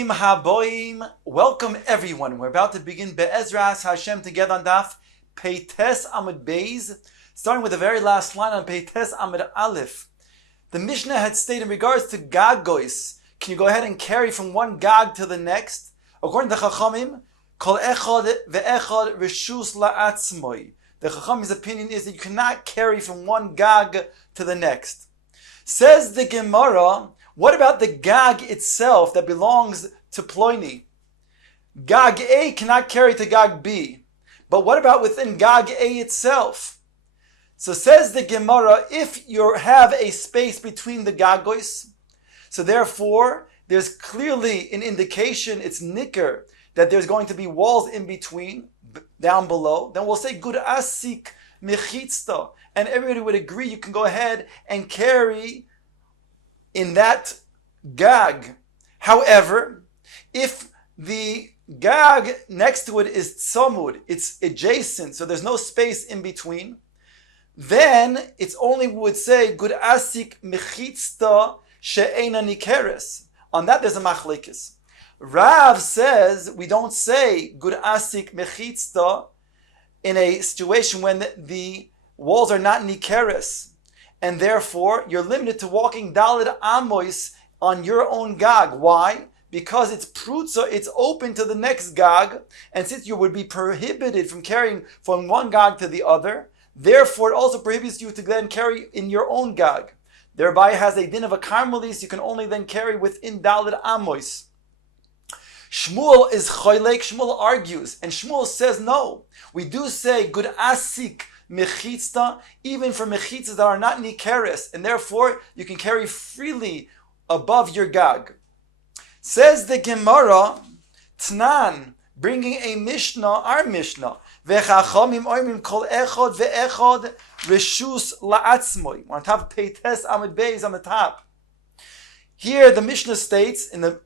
Bruchim haboim. Welcome everyone. We're about to begin Be'ezras Hashem together on Daf Peites Amud Beis, starting with the very last line on Peites Amud Aleph. The Mishnah had stated in regards to Gagois, can you go ahead and carry from one Gag to the next? According to Chachamim, Kol Echad Ve'echad Reshus La'atzmoi. The Chachamim's opinion is that you cannot carry from one Gag to the next. Says the Gemara, what about the Gag itself that belongs to Ploini? Gag A cannot carry to Gag B. But what about within Gag A itself? So says the Gemara, if you have a space between the Gagois, so therefore there's clearly an indication, it's nicker, that there's going to be walls in between, down below, then we'll say Gud Asik Mechitzta. And everybody would agree you can go ahead and carry in that Gag. However, if the Gag next to it is Tzamud, it's adjacent, so there's no space in between, then it's only would say Gud Asik Mechitzta She'ena Nikeres. On that there's a machlekes. Rav says we don't say Gud Asik Mechitzta in a situation when the walls are not Nikeres, and therefore you're limited to walking Daled Amois on your own Gag. Why? Because it's prutza, it's open to the next Gag, and since you would be prohibited from carrying from one Gag to the other, therefore it also prohibits you to then carry in your own Gag. Thereby has a din of a Karmelis, you can only then carry within Daled Amois. Shmuel is choylek, Shmuel argues, and Shmuel says no. We do say Gud Asik Mechitzta, even for mechitzas that are not nikeres, and therefore you can carry freely above your Gag. Says the Gemara, Tnan, bringing a Mishnah, our Mishnah, Vechachamim oimim kol echod ve'echod reshus la'atzmoi. On top of Peites Amud Beis on the top. Here the Mishnah states, in the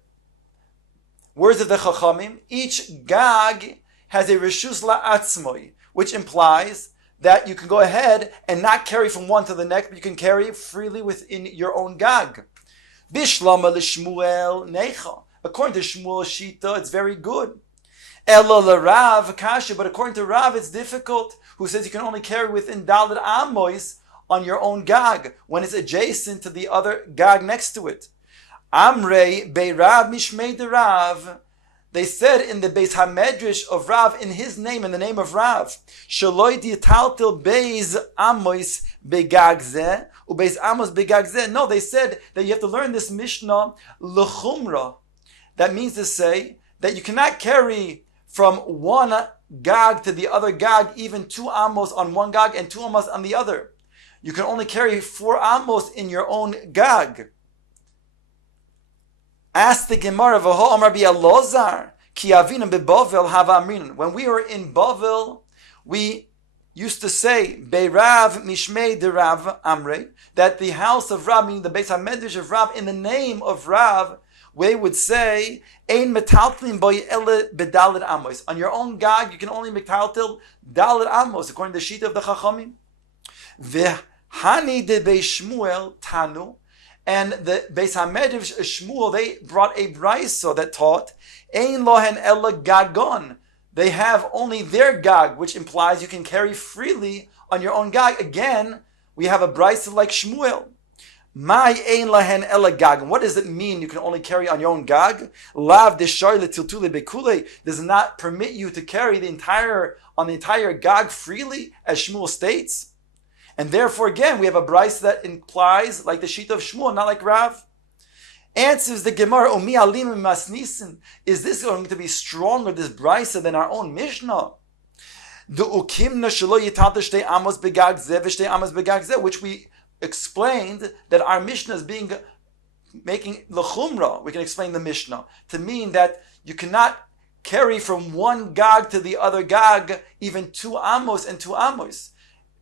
words of the Chachamim, each Gag has a reshus la'atzmoi, which implies that you can go ahead and not carry from one to the next, but you can carry freely within your own Gag. Bishlama l'Shmuel necha. According to Shmuel's Shita, it's very good. Elo l'Rav kasha, but according to Rav, it's difficult, who says you can only carry within Daled Amois on your own Gag, when it's adjacent to the other Gag next to it. Amrei be'Rav mishmei de Rav. They said in the Beis HaMedrash of Rav, in his name, in the name of Rav, Shaloi ditaltil Beis Amos begag zeh, ubeis Amos begag zeh. No, they said that you have to learn this Mishnah l'chumra. That means to say that you cannot carry from one Gag to the other Gag, even 2 Amos on one Gag and 2 Amos on the other. You can only carry 4 Amos in your own Gag. Ask the Gemara, V'ho Amar B'Elozar, Ki Avinam B'Bavel Hava Amrinan. When we were in Bavel, we used to say, Be'Rav Mishmei de Rav Amrei, that the house of Rav, meaning the Beis HaMedrash of Rav, in the name of Rav, we would say, Ein metaltlin boy ele bedaled amos. On your own Gag, you can only metaltil daled amos, according to the sheet of the Chachamim. V'hani de Beis Shmuel tanu. And the Beis HaMedrash Shmuel, they brought a brayso that taught, Ein lohen ela gagon. They have only their Gag, which implies you can carry freely on your own Gag. Again, we have a brayso like Shmuel. My ein lahen ela gagon. What does it mean you can only carry on your own Gag? Lav deshar letiltule bekule does not permit you to carry the entire Gag freely, as Shmuel states. And therefore, again, we have a brayso that implies, like the sheet of Shmuel, not like Rav. Answers the Gemara, Yomi Masechet. Is this going to be stronger, this brayso, than our own Mishnah? Which we explained that our Mishnah is making l'chumra. We can explain the Mishnah to mean that you cannot carry from one Gag to the other Gag, even 2 Amos and 2 Amos.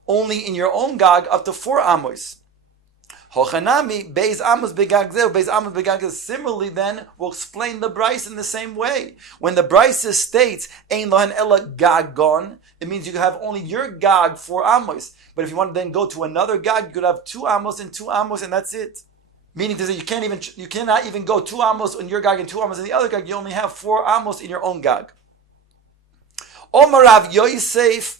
Only in your own Gag up to 4 Amos. Hochanami, Beis Amos begag zeh, Beis Amos begag zeh. Similarly, then, we'll explain the brayso in the same way. When the brayso states, Ein lohen ela gagon, it means you have only your Gag 4 Amos. But if you want to then go to another Gag, you could have 2 Amos and 2 Amos, and that's it. Meaning to say you cannot even go 2 amos in your gag and 2 amos in the other gag. You only have 4 amos in your own gag. Omar Rav Yosef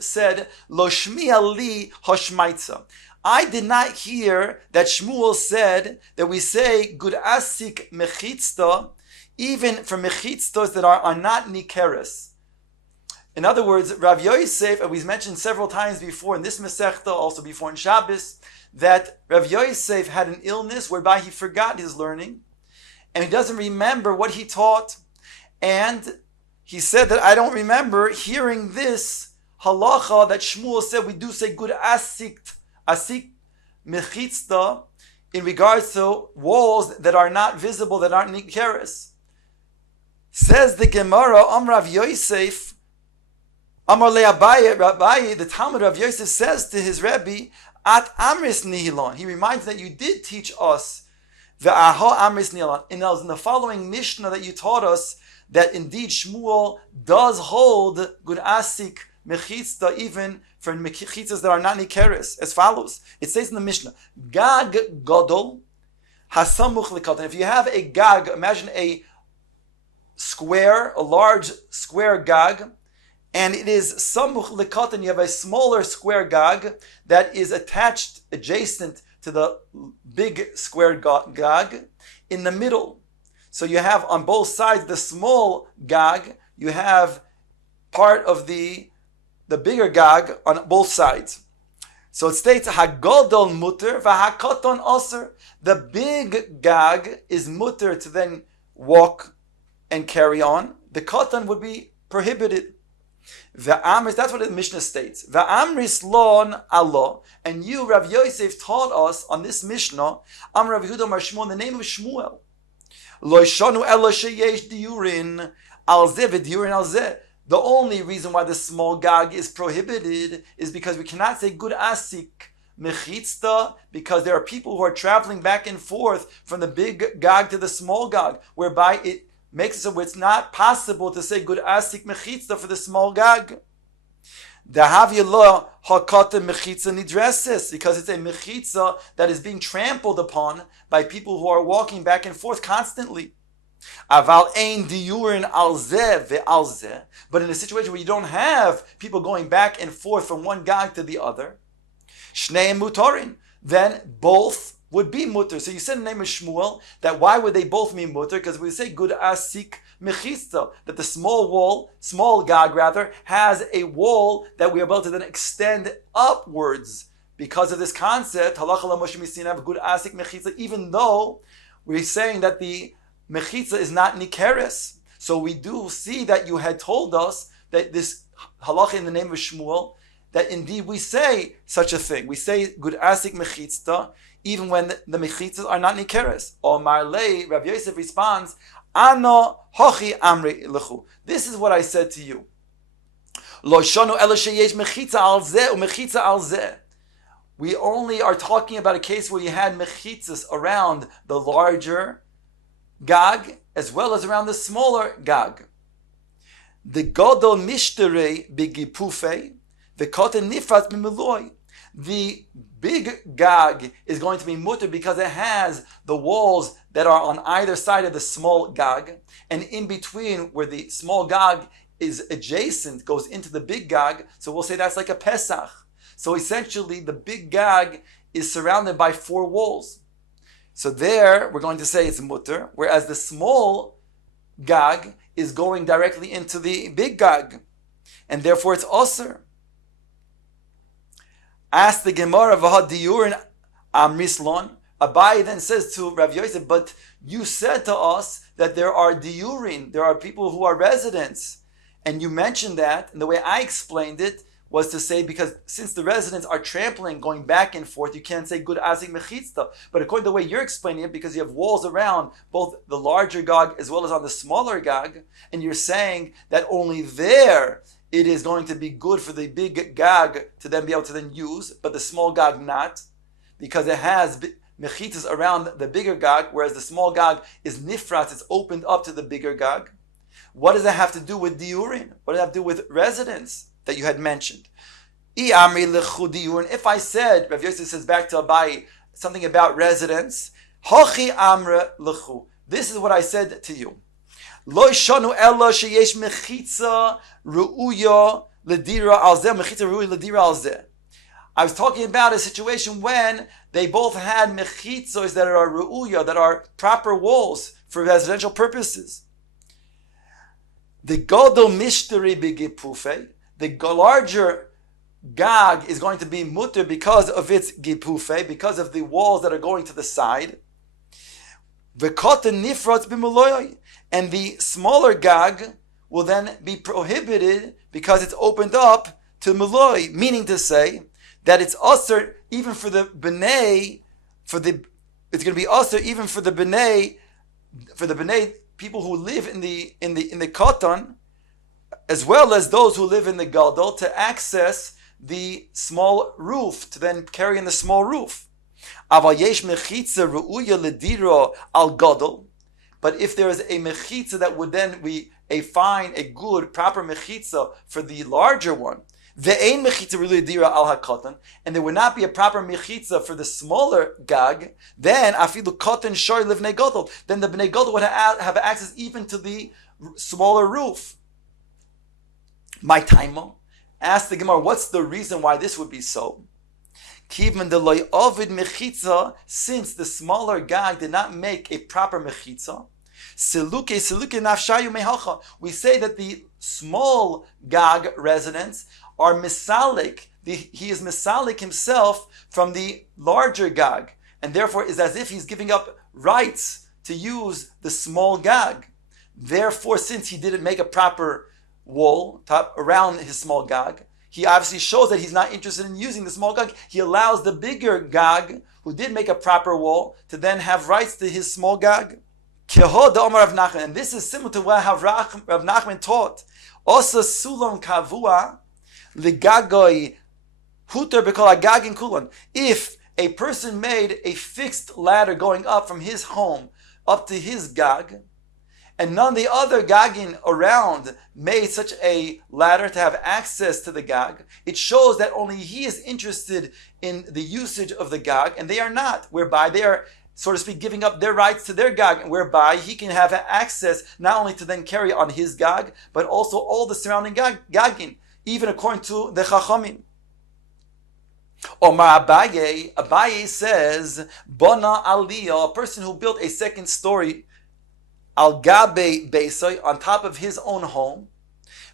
said, Lo shmiya li hoshmaitza. I did not hear that Shmuel said that we say good asik mechitzta, even for mechitztos that are not nikeres. In other words, Rav Yosef, and we've mentioned several times before in this Masechta, also before in Shabbos, that Rav Yosef had an illness whereby he forgot his learning, and he doesn't remember what he taught. And he said that I don't remember hearing this halacha that Shmuel said we do say good asik mechitzta in regards to walls that are not visible, that aren't nikeres. Says the Gemara, Rav Yosef, Amar le Abaye, the Talmud of Yosef says to his Rebbe, At Amris Nihilon. He reminds that you did teach us Ve'aho Amris Nihilon. And that was in the following Mishnah that you taught us that indeed Shmuel does hold good asik mechitzta even for mechitzas that are not nikeres, as follows. It says in the Mishnah, Gag Godol Hasamuch Likatan. If you have a gag, imagine a large square gag, and it is samuch likatan, you have a smaller square gag that is attached, adjacent to the big square gag in the middle. So you have on both sides the small gag, you have part of the bigger gag on both sides. So it states, Hagodol mutter v'hakaton aser. The big gag is mutter to then walk and carry on. The katan would be prohibited. Ve'amris, that's what the Mishnah states. Ve'amris lon Allah. And you, Rav Yosef, taught us on this Mishnah, Am Rav Yehuda Mar Shmuel, in the name of Shmuel. Lo shanu ela sheyesh diurin al zeh v'diurin al zeh. The only reason why the small gag is prohibited is because we cannot say good asik mechitzta, because there are people who are traveling back and forth from the big gag to the small gag, whereby it makes it so it's not possible to say good asik mechitzta for the small gag. Dahaviyallah hakata mechitza nidreses, because it's a mechitza that is being trampled upon by people who are walking back and forth constantly. Aval ein diurin al zeh ve'al zeh. But in a situation where you don't have people going back and forth from one gag to the other, shneim mutarin, then both would be mutter. So you said in the name of Shmuel that why would they both mean mutter? Because we say good asik mechista, that the small gag rather, has a wall that we are able to then extend upwards. Because of this concept, halacha la Moshe misinav good asik mechista, even though we're saying that the mechitza is not nikeres. So we do see that you had told us that this halacha in the name of Shmuel, that indeed we say such a thing. We say good asik mechitza, even when the mechitzas are not nikeres. Omar lei, Rav Yosef responds, Ano hochi amri lechu. This is what I said to you. Lo shonu ela sheyesh mechitza al zeh umechitza al zeh. We only are talking about a case where you had mechitzas around the larger gag as well as around the smaller gag. The godol mishterei b'gipufei, the koten nifrat mimiloi. The big gag is going to be mutter because it has the walls that are on either side of the small gag, and in between where the small gag is adjacent goes into the big gag. So we'll say that's like a Pesach. So essentially the big gag is surrounded by 4 walls. So there we're going to say it's mutter, whereas the small gag is going directly into the big gag, and therefore it's osir. Ask the Gemara v'ha diurin amrislon. Abai then says to Rav Yosef, but you said to us that there are diurin, there are people who are residents, and you mentioned that, and the way I explained it was to say, because since the residents are trampling, going back and forth, you can't say good azik mechitzta. But according to the way you're explaining it, because you have walls around both the larger gag as well as on the smaller gag, and you're saying that only there it is going to be good for the big gag to then be able to then use, but the small gag not, because it has mechitzas around the bigger gag, whereas the small gag is nifrat, it's opened up to the bigger gag. What does that have to do with diurin? What does that have to do with residence that you had mentioned? If I said, Rav Yosef says back to Abai, something about residence. Hachi amre lechu. This is what I said to you. Lo shanu ella sheyesh mechitza ru'uya ledira alzeh mechitza ru'uya ledira alzeh. I was talking about a situation when they both had mechitzos that are ru'uya, that are proper walls for residential purposes. The godol mishteri b'gipufe, the larger gag is going to be mutter because of its gipufe, because of the walls that are going to the side. V'koten nifratz b'muloy, and the smaller gag will then be prohibited because it's opened up to muloy, meaning to say that it's usher even for the b'nei, it's going to be usher even for the b'nei people who live in the katan, as well as those who live in the gadol, to access the small roof, to then carry in the small roof. But if there is a mechitza that would then be a fine, a good, proper mechitza for the larger one, and there would not be a proper mechitza for the smaller gag, then afilu katan shoy livnei gadol, then the bnei gadol would have access even to the smaller roof. My taimo, ask the Gemara, what's the reason why this would be so? Kivan de loy ovid mechitza, since the smaller gag did not make a proper mechitza. Siluke nafshayu mehacha. We say that the small gag residents are misalik. He is misalik himself from the larger gag, and therefore is as if he's giving up rights to use the small gag. Therefore, since he didn't make a proper wall around his small gag, he obviously shows that he's not interested in using the small gag. He allows the bigger gag, who did make a proper wall, to then have rights to his small gag. And this is similar to what Rav Nachman taught. Osa sulam kavua ligagoi huter bekol agagin kulan. If a person made a fixed ladder going up from his home up to his gag, and none of the other gagin around made such a ladder to have access to the gag, it shows that only he is interested in the usage of the gag, and they are not, whereby they are, so to speak, giving up their rights to their gag, whereby he can have access not only to then carry on his gag, but also all the surrounding gagin, even according to the Chachamim. Omar Abaye says, Bona Aliyah, a person who built a second story al gabe beisoy, on top of his own home,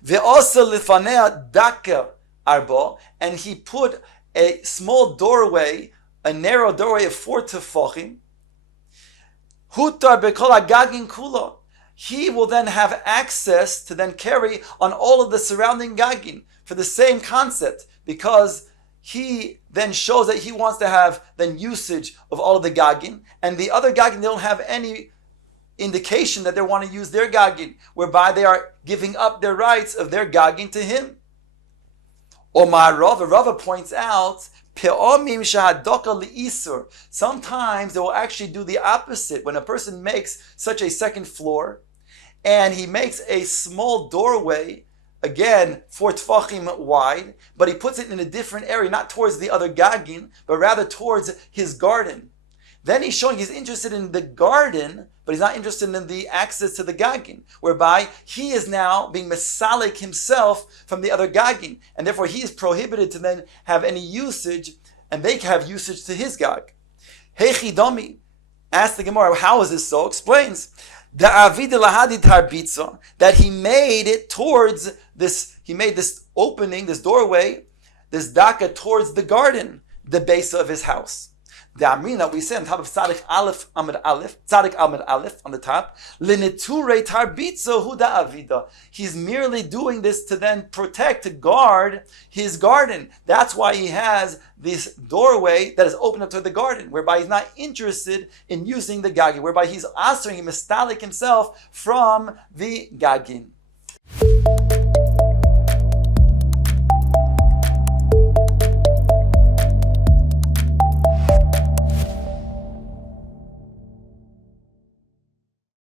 ve'osa lifanea daka arba, and he put a small doorway, a narrow doorway of 4 tefachim, hutar bekol agagin kula, he will then have access to then carry on all of the surrounding gagin for the same concept, because he then shows that he wants to have then usage of all of the gagin, and the other gagin, they don't have any indication that they want to use their gagin, whereby they are giving up their rights of their gagin to him. Omar Rava points out, sometimes they will actually do the opposite. When a person makes such a second floor, and he makes a small doorway, again 4 tefachim wide, but he puts it in a different area, not towards the other gagin, but rather towards his garden. Then he's showing he's interested in the garden, but he's not interested in the access to the gagin, whereby he is now being mesalik himself from the other gagin, and therefore he is prohibited to then have any usage, and they can have usage to his gag. Hechidami, ask the Gemara, how is this so? Explains, that he made it towards this, he made this opening, this doorway, this daka towards the garden, the base of his house. The Amrina we say on top of Tzadik Amud Aleph on the top, L'neture tarbitzo hu da'avida. He's merely doing this to then protect, to guard his garden. That's why he has this doorway that is open up to the garden, whereby he's not interested in using the gagin, whereby he's answering, mistalik himself from the gagin.